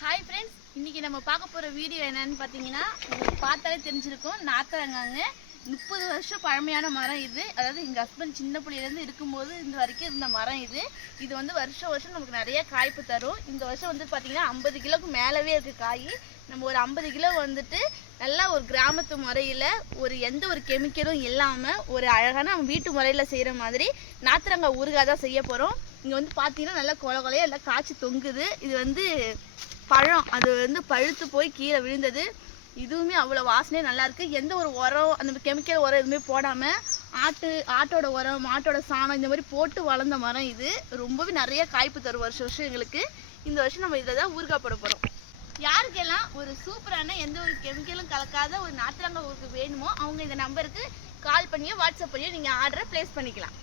Hi friends, இன்றைக்கி நம்ம பார்க்க போகிற வீடியோ என்னன்னு பார்த்தீங்கன்னா, உங்களுக்கு பார்த்தாலே தெரிஞ்சிருக்கும். நாத்தரங்காங்க 30 வருஷம் பழமையான மரம் இது. அதாவது எங்கள் ஹஸ்பண்ட் சின்ன பிள்ளையிலேருந்து இருக்கும்போது இந்த வரைக்கும் இருந்த மரம் இது. இது வந்து வருஷம் வருஷம் நமக்கு நிறைய காய்ப்பு தரும். இந்த வருஷம் வந்து பார்த்திங்கன்னா 50 கிலோவுக்கு மேலவே இருக்குது காய். நம்ம ஒரு 50 கிலோ வந்துட்டு நல்லா ஒரு கிராமத்து முறையில் எந்த ஒரு கெமிக்கலும் இல்லாமல் ஒரு அழகான நம்ம வீட்டு முறையில் செய்கிற மாதிரி நாத்தரங்காய் ஊறுகாய் தான் செய்ய போகிறோம். இங்கே வந்து பார்த்தீங்கன்னா நல்லா கொலை கொலையாக எல்லாம் காய்ச்சி தொங்குது. இது வந்து பழம், அது வந்து பழுத்து போய் கீழே விழுந்தது. இதுவுமே அவ்வளோ வாசனையே நல்லாயிருக்கு. எந்த ஒரு உரம், அந்த கெமிக்கல் உரம் எதுவுமே போடாமல் ஆட்டோட உரம், மாட்டோட சாணம் இந்த மாதிரி போட்டு வளர்ந்த மரம் இது. ரொம்பவே நிறைய காய்ப்பு தரும் வருஷம் வருஷம் எங்களுக்கு. இந்த வருஷம் நம்ம இதை தான் ஊறுகாய் போட போகிறோம். யாருக்கெல்லாம் ஒரு சூப்பரான எந்த ஒரு கெமிக்கலும் கலக்காத ஒரு நாத்தரங்காய் ஊறுகாய் வேணுமோ அவங்க இந்த நம்பருக்கு கால் பண்ணியோ வாட்ஸ்அப் பண்ணியோ நீங்கள் ஆர்டரை ப்ளேஸ் பண்ணிக்கலாம்.